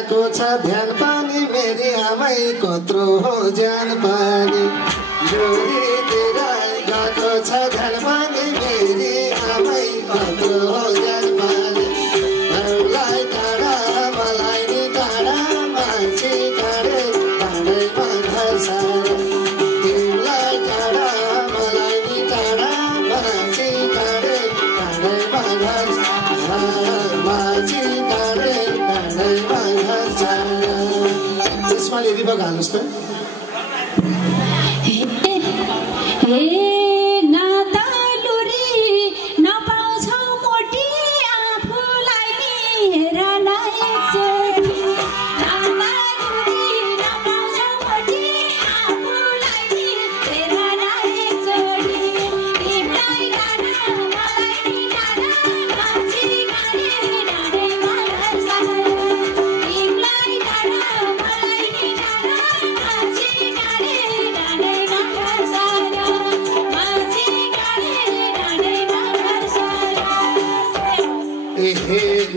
गएको छ ध्यान पनि मेरी आमै कत्रो हो ज्यान पनि डोरीतिर गएको छ ध्यान पनि मेरी आमै कत्रो हो ज्यान पनि अरूलाई टाढा मलाई नि टाढा मान्छे टाढै टाढैमा घर सारा तिमीलाई टाढा मलाई नि टाढा मान्छे टाढै टाढैमा घर मान्छे टाढै टाढैमा घर सारा त्यसमा लिरिबक हाल्नुहोस् त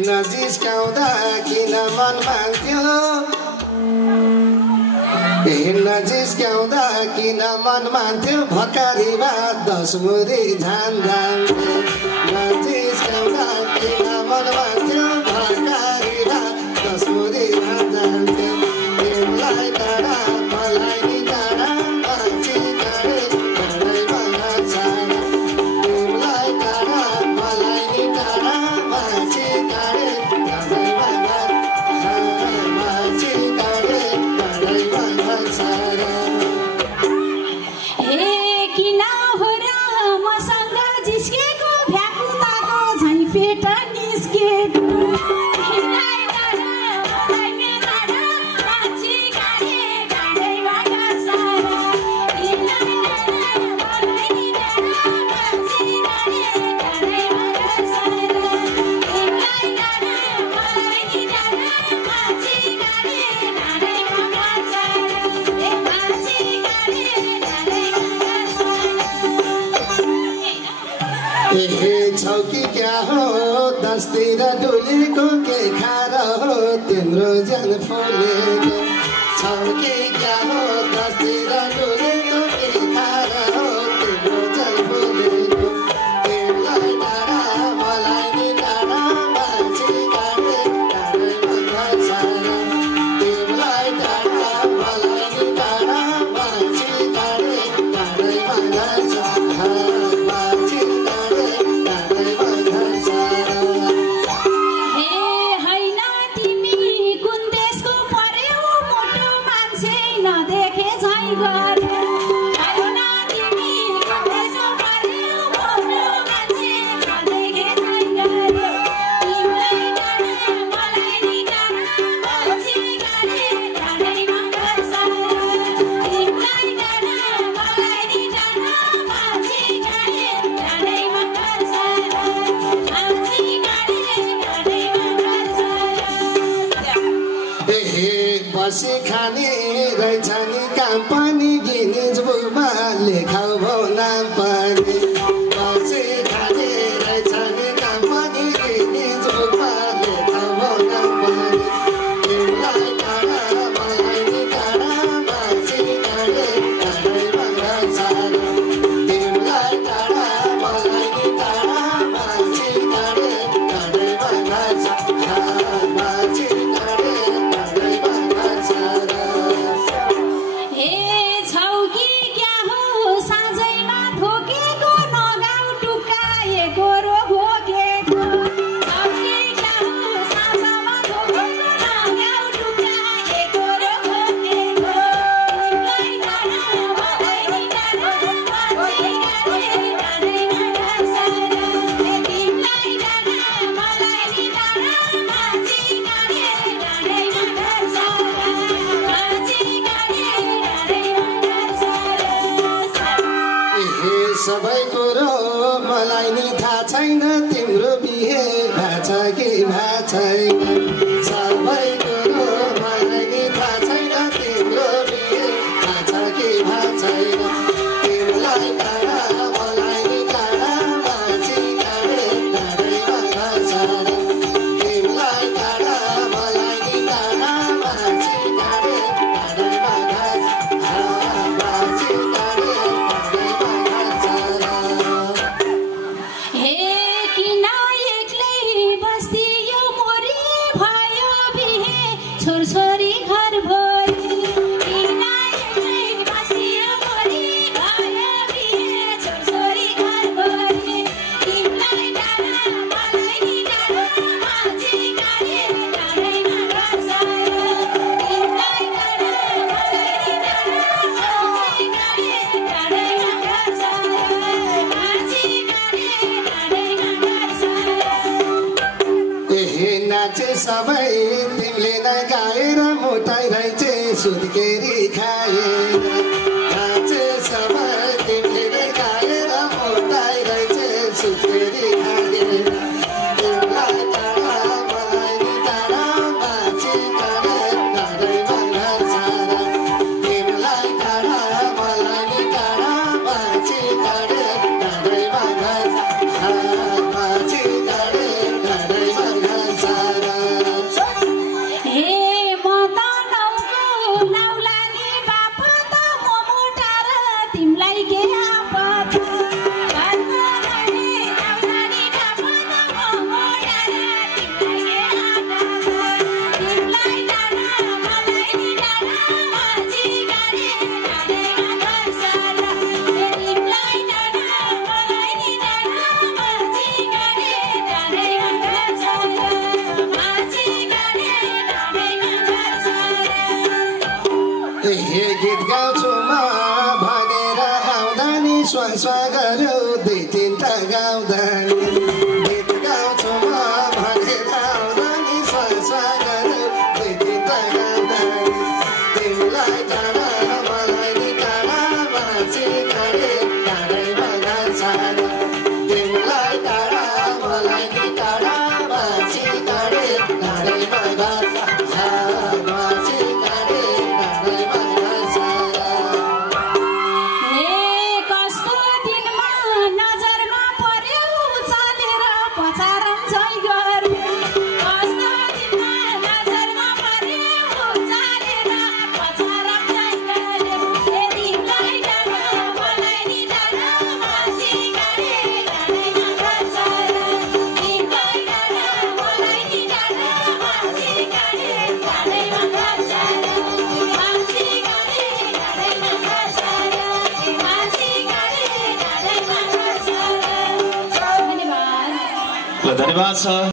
नजिस्काउँदा किन मन मान्थ्यो नजिस्काउँदा किन मन मान्थ्यो भकारी भात 10 मुरी झान जान्थ्यो नजिस्काउँदा किन मन मान्थ्यो भकारी भात 10 मुरी झान जान्थ्यो तिमीलाई टाढा मलाई नि टाढा मान्छे टाढै टाढैमा घर सारा तिमीलाई टाढा मलाई नि टाढा मान्छे टाढै टाढैमा घर मान्छे टाढै टाढैमा घर सारा किन हो र मसँग जिस्केको भ्याकुताको झैँ पेट निस्केको छौकी क्या हो 10 तिर डुलेको के खार हो तिम्रो ज्यान फुलेको छौकी क्या हो 10 तिर डुलेको के खार हो तिम्रो ज्यान फुलेको तिमीलाई टाढा मलाई नि टाढा मान्छे टाढै टाढैमा घर सारा तिमीलाई टाढा मलाई नि टाढा मान्छे टाढै टाढैमा घर सारा मान्छे टाढै टाढैमा घर सारा नदेखे झै गरे बसी खाने रहेछ नि काम पनि गिनिज बुकमा लेखाउ भो नाम पनि बसी खाने रहेछ नि काम पनि गिनिज बुकमा लेखाउ भो नाम पनि तिमीलाई टाढा मलाई नि टाढा मान्छे टाढै टाढैमा घर सारा तिमीलाई टाढा मलाई नि टाढा मान्छे टाढै टाढैमा घर सारा मान्छे टाढै टाढैमा घर सारा छौकी क्या हो साँझैमा थोकेको नगाउ टुक्काएको रोग भोगेको छौकी क्या हो साँझमा थोकेको नगाउ टुक्काएको रोग भोगेको तिमीलाई टाढा मलाई नि टाढा मान्छे टाढै टाढैमा घर सारा तिमीलाई टाढा मलाई नि टाढा मान्छे टाढै टाढैमा घर सारा मान्छे टाढै टाढैमा घर सारा सबै कुरो मलाई नि थाहा छैन तिम्रो बिहे भएको छ कि भएको छैन सबै कुरो मलाई नि थाहा छैन तिम्रो बिहे भएको छ कि भएको छैन तिमीलाई टाढा मलाई नि टाढा मान्छे टाढै टाढैमा घर सारा तिमीलाई टाढा मलाई नि टाढा छोरछोरी घर भरि तिमीलाई बसियो भरि भयो बिहे छोरछोरी घर भरि तिमीलाई डाँडा मलाई नि डाँडा माझी गाडी डाँडैमा घर सायो तिमीलाई डाँडा मलाई नि डाँडा माझी गाडी डाँडैमा घर सायो माझी गाडी डाँडैमा घर सायो एहे नाचे सबै तिमीले नै गाएर मोटाइ रहेछ सुत्केरी खाएर नाचे सबै तिमीले नै गाएर मोटाइ रहेछ सुत्केरी खाएर तिमीलाई टाढा मलाई नि टाढा माझी गाडी डाँडैमा घर सारा तिमीलाई टाढा मलाई नि टाढा माझी गाडी डाँडैमा घर सारा माझी गाडी डाँडैमा घर सारा हे म त नौको नाउला नि बाप त म मुटार तिमीलाई के आपत भन्न गर्ने नाउला नि बाप त म मुटार तिमीलाई के आपत तिमीलाई डाँडा मलाई नि डाँडा माझी गाडी डाँडैमा घर सारा तिमीलाई डाँडा मलाई नि डाँडा माझी गाडी डाँडैमा घर सारा माझी गाडी डाँडैमा घर सारा हे गीत गाउँछु म भनेर आउँदा नि स्वास्वा गर्यो दुई तिनवटा गाउँदा नि गीत गाउँछु म भनेर आउँदा नि स्वास्वा गर्यो दुई तिनवटा गाउँदा नि तिमीलाई टाढा मलाई नि टाढा माझी गाडी डाँडैमा घर सारा तिमीलाई टाढा मलाई नि टाढा माझी गाडी डाँडैमा घर सारा माझी गाडी डाँडैमा घर सारा हे कस्तो दिनमा नजरमा पर्यो चलेर पचारम झै गर्यो कस्तो दिनमा नजरमा पर्यो चलेर पचारम झै गर्यो हे तिमीलाई डाँडा मलाई नि डाँडा माझी गाडी डाँडैमा घर सारा तिमीलाई डाँडा मलाई नि डाँडा माझी गाडी डाँडैमा घर सारा माझी गाडी डाँडैमा घर सारा माझी गाडी डाँडैमा घर सारा धन्यवाद धन्यवाद छ।